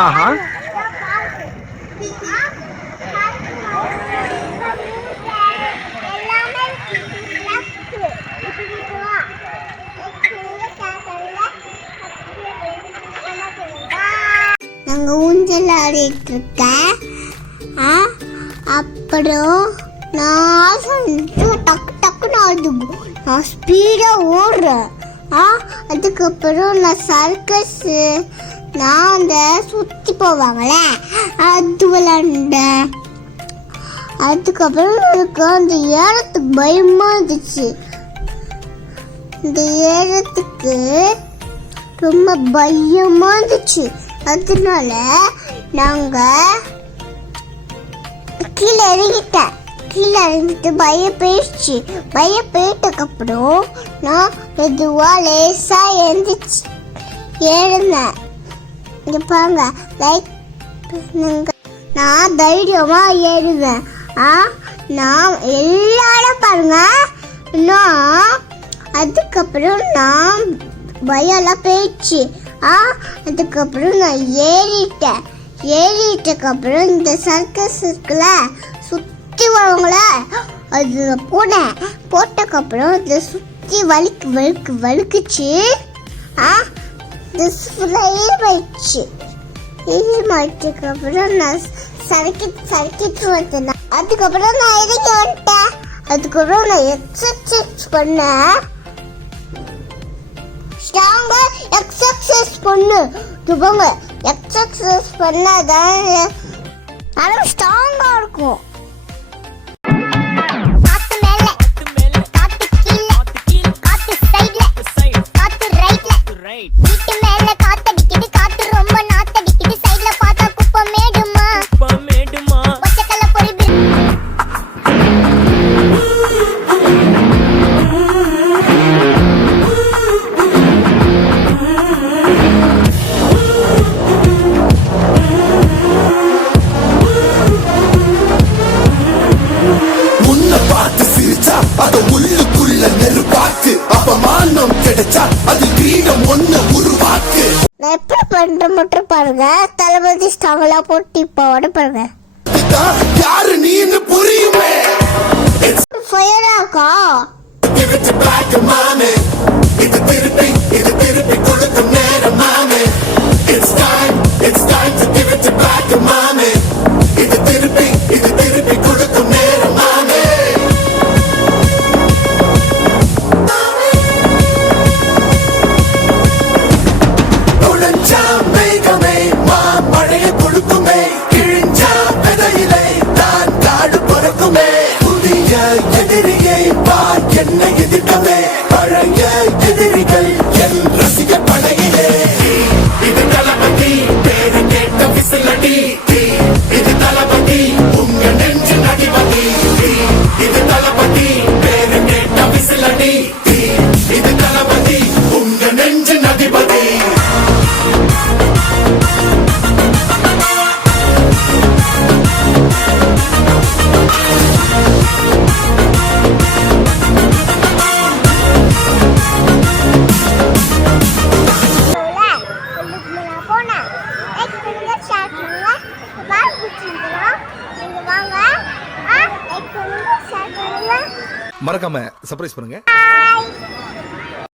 ஆஹா. நாங்க ஊஞ்சல் ஆடிட்டு இருக்கேன். அப்புறம் நான் டக்கு டக்குன்னு ஆடுது. நான் ஸ்பீடா ஓடுறேன். அதுக்கப்புறம் நான் சர்க்கஸ், நான் அந்த சுத்தி போவாங்களே அது விளாண்டேன். அதுக்கப்புறம் எனக்கு அந்த ஏறத்துக்கு பயமா இருந்துச்சு. இந்த ஏறத்துக்கு ரொம்ப பயமா இருந்துச்சு. அதனால நாங்க கீழே இறங்கிட்டு பயம் போயிட்டதுக்கு அப்புறம் நான் மெதுவா லேசா எழுந்துச்சு ஏழுந்தேன். இங்க பாருங்க, நான் தைரியமா ஏறுவேன். நான் எல்லாரும் பாருங்க. அதுக்கப்புறம் நான் பயம்லாம் போயிடுச்சு. அதுக்கப்புறம் நான் ஏறிட்டதுக்கு அப்புறம் இந்த சர்க்கஸ் இருக்குல்ல சுத்தி வருவாங்கள அது போட்டதுக்கப்புறம் இதை சுத்தி வலிக்குச்சு. போயிடுச்சு. அப்புறம் நான் சறுக்கிட்டு வந்தேன். அதுக்கப்புறம் நான் இறங்கி வந்துட்டேன். அதுக்கப்புறம் நான் எக்ஸசைஸ் பண்ணேன். ஸ்ட்ராங்கா எக்ஸசைஸ் பண்ணு துபங்க. எக்ஸசைஸ் பண்ணாதான் ஸ்ட்ராங்கா இருக்கும். எப்படி பண்ற மட்டும் பாருங்க. தளபதி ஸ்டாங்களா போட்டு இப்ப ஓட பாருங்க. யாரு நீன்னு புரியுமே. ஃபயராக்கா இது திருப்பி கொடுக்கும் நேரம் மாமே. It's time to give it back to mommy. இது திருப்பி கொடுக்கும் நேரம் மாமே. என்னை எதிர்க்கவே பழைய எதிரிகள் என் ரசிக படையிலே. இது தளபதி பேரு கேட்ட விசிலடி. இது தளபதி உங்க நெஞ்சு நடிபதி. இது தளபதி பேரு கேட்ட விசிலடி. இது தளபதி உங்க நெஞ்சு நடிபதி. மறக்காம சர்ப்ரைஸ் பண்ணுங்க.